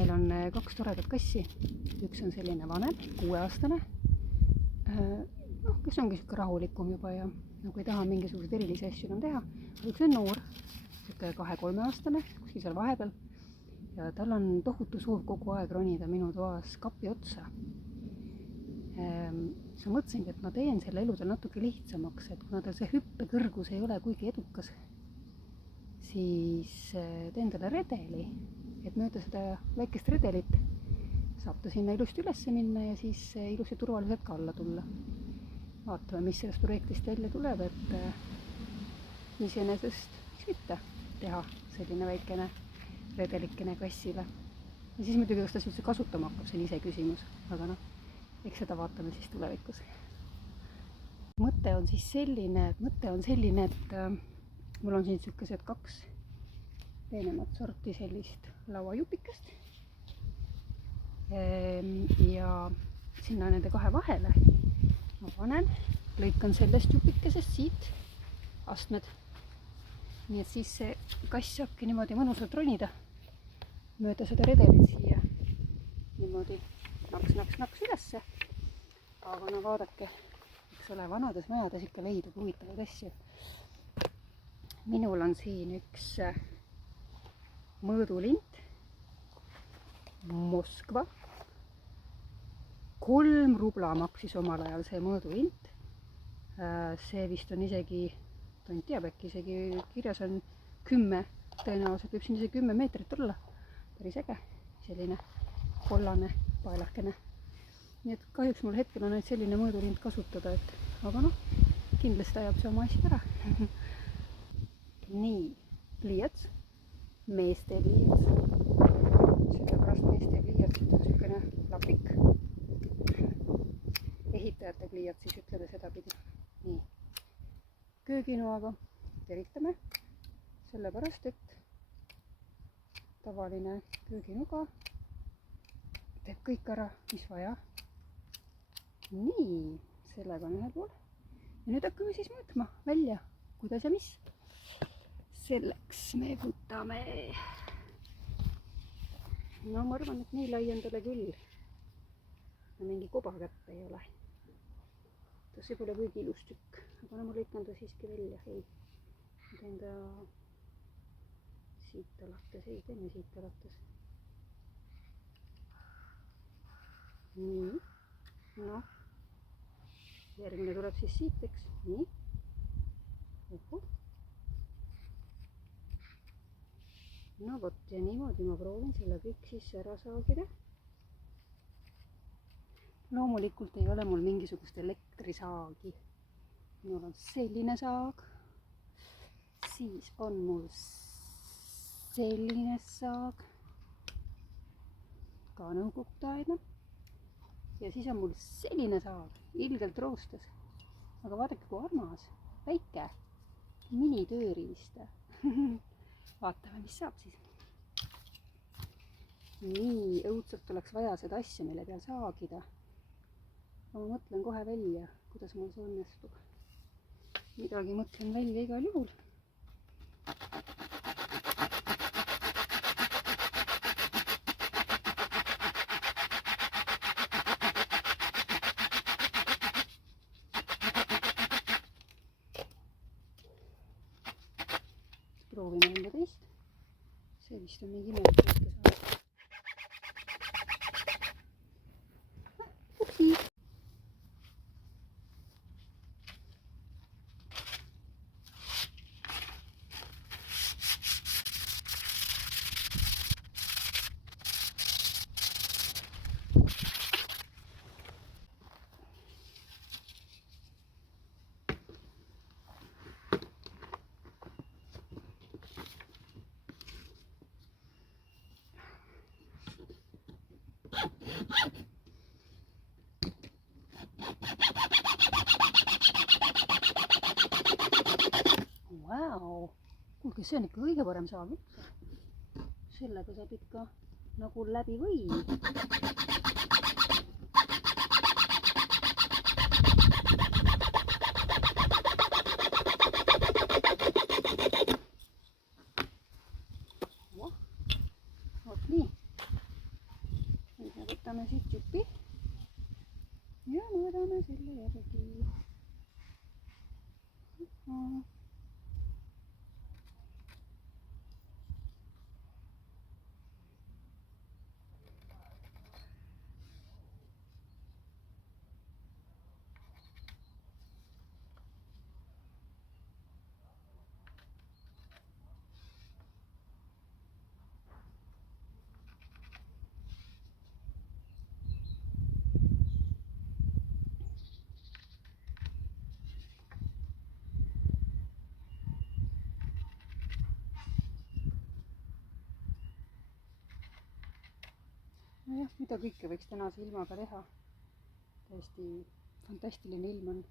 meil on 2 toredat kassi. Üks on selline vanem, 6-aastane, kes ongi sihuke rahulikum juba ja nagu ei taha mingisuguseid erilisi asju enam teha. Üks on noor, sihuke 2-3-aastane, kuskil seal vahepeal. Ja tal on tohutu soov kogu aeg ronida minu toas kapi otsa. Siis ma mõtlesingi, et ma teen selle elu tal natuke lihtsamaks, et kuna tal see hüppekõrgus ei ole kuigi edukas, siis teen talle redeli, et mööda seda väikest redelit saab ta sinna ilusti üles minna ja siis ilusti turvaliselt ka alla tulla. Vaatame, mis sellest projektist välja tuleb, et iseenesest miks mitte teha selline väikene redelikene kassile. Ja siis muidugi, kas ta üldse kasutama hakkab, see on ise küsimus, aga eks seda vaatame siis tulevikus. Mõte on selline, et mul on siin sellised 2 peenemat sorti sellist lauajupikest. Ja sinna nende 2 vahele ma panen, lõikan sellest jupikesest siit astmed. Nii et siis see kass saabki niimoodi mõnusalt ronida mööda seda redelit siia. Niimoodi naks ülesse. Aga vaadake, eks ole, vanades majades ikka leidub huvitavaid asju. Minul on siin üks mõõdulint, Moskva. 3 rubla maksis omal ajal see mõõdulint. See vist on isegi, tont teab, äkki isegi kirjas on 10, tõenäoliselt võib siin isegi 10 meetrit olla. Päris äge, selline kollane paelakene. Nii et kahjuks mul hetkel on ainult selline mõõdulint kasutada, aga kindlasti ajab see oma asja ära. Nii, pliiats, meeste pliiats. Sellepärast meeste pliiats on selline lapik. Ehitajate pliiats siis ütleme sedapidi. Nii, kööginoaga teritame, sellepärast et tavaline kööginuga teeb kõik ära, mis vaja. Nii, sellega on ühel pool. Ja nüüd hakkame siis mõõtma välja, kuidas ja mis. Selleks me võtame. Ma arvan, et nii lai endale küll. Mingi koba kätte ei ole. See pole kuigi ilus tükk, aga ma lõikan ta siiski välja. Ei, ma teen ta siit alates, teeme siit alates. Nii, järgmine tuleb siis siit, eks. Nii. Vot ja niimoodi ma proovin selle kõik siis ära saagida. Loomulikult ei ole mul mingisugust elektrisaagi. Mul on selline saag. Siis on mul selline saag. Ka nõukogudeaegne. Ja siis on mul selline saag, ilgelt roostes. Aga vaadake, kui armas, väike, minitööriist. Vaatame, mis saab siis. Nii, õudselt oleks vaja seda asja meile peal saagida. Ma mõtlen kohe välja, kuidas mul see õnnestub. Midagi mõtlen välja igal juhul. Proovime enda teist. See vist on mingi imelik väike saag. Upsi! Vau! Kuulge, see on ikka kõige parem saag üldse. Sellega saab ikka nagu läbi või. Vot nii. võtame siit jupi ja mõõdame selle järgi. Nojah, mida kõike võiks tänase ilmaga teha. Täiesti fantastiline ilm on.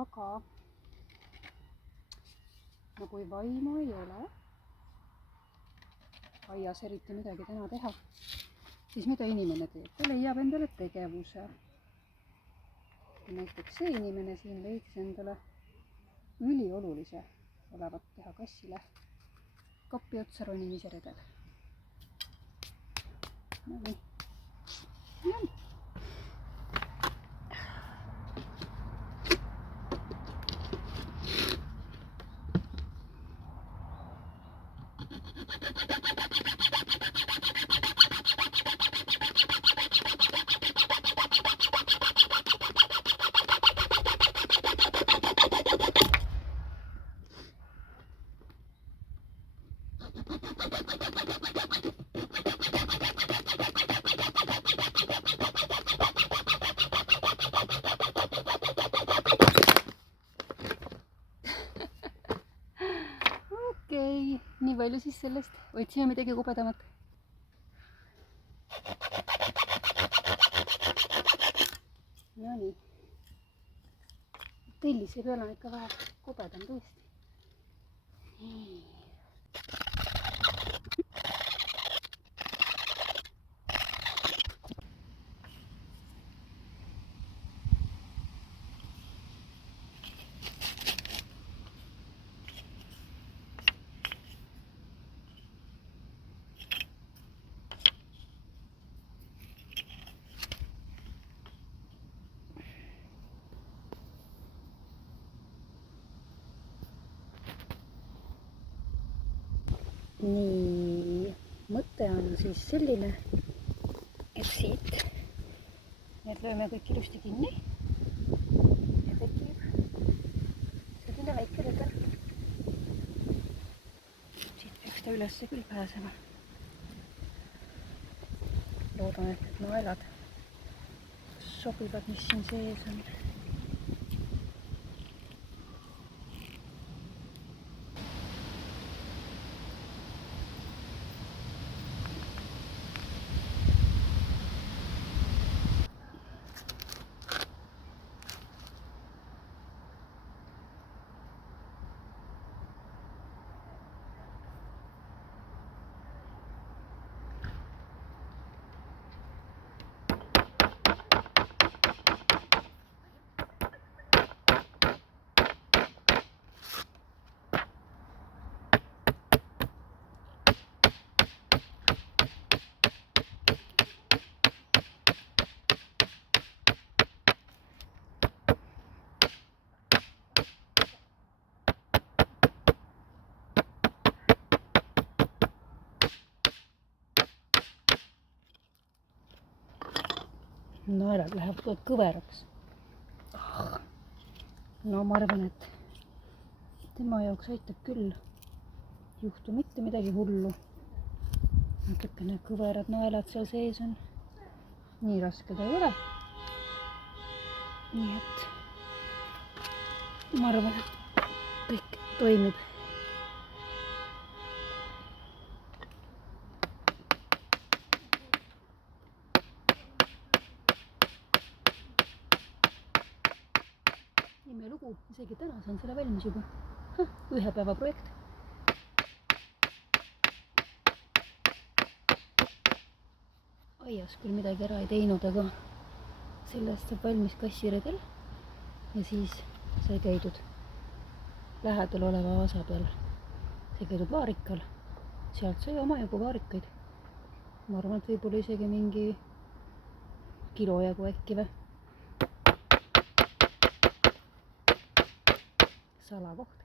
Aga no kui vaimu ei ole, aias eriti midagi täna teha, siis mida inimene teeb? Ta leiab endale tegevuse. Näiteks see inimene siin leidis endale üliolulise olevat teha kassile kapi otsa ronimise redel. Nii. Nii palju siis sellest, otsime midagi kubedamat. No nii. Tellise peal on ikka vähe kubedam tõesti. Nii. Nii, mõte on siis selline, et siit need lööme kõik ilusti kinni ja tekib selline väike redel. Siit peaks ta ülesse küll pääsema. Loodan, et need naelad sobivad, mis siin sees on. Naelad lähevad kõveraks. No ma arvan, et tema jaoks aitab küll. Juhtu mitte midagi hullu. Natukene kõverad naelad seal sees on. Nii raske ta ei ole. Nii et ma arvan, et kõik toimib. Lugu, isegi täna saan selle valmis juba. Ühe päeva projekt. Aias küll midagi ära ei teinud, aga sellest saab valmis kassiredel ja siis sai käidud lähedal oleva aasa peal. Sai käidud vaarikal, sealt sai omajagu vaarikaid ma arvan, et võib-olla isegi mingi kilo jagu äkki või. salakoht.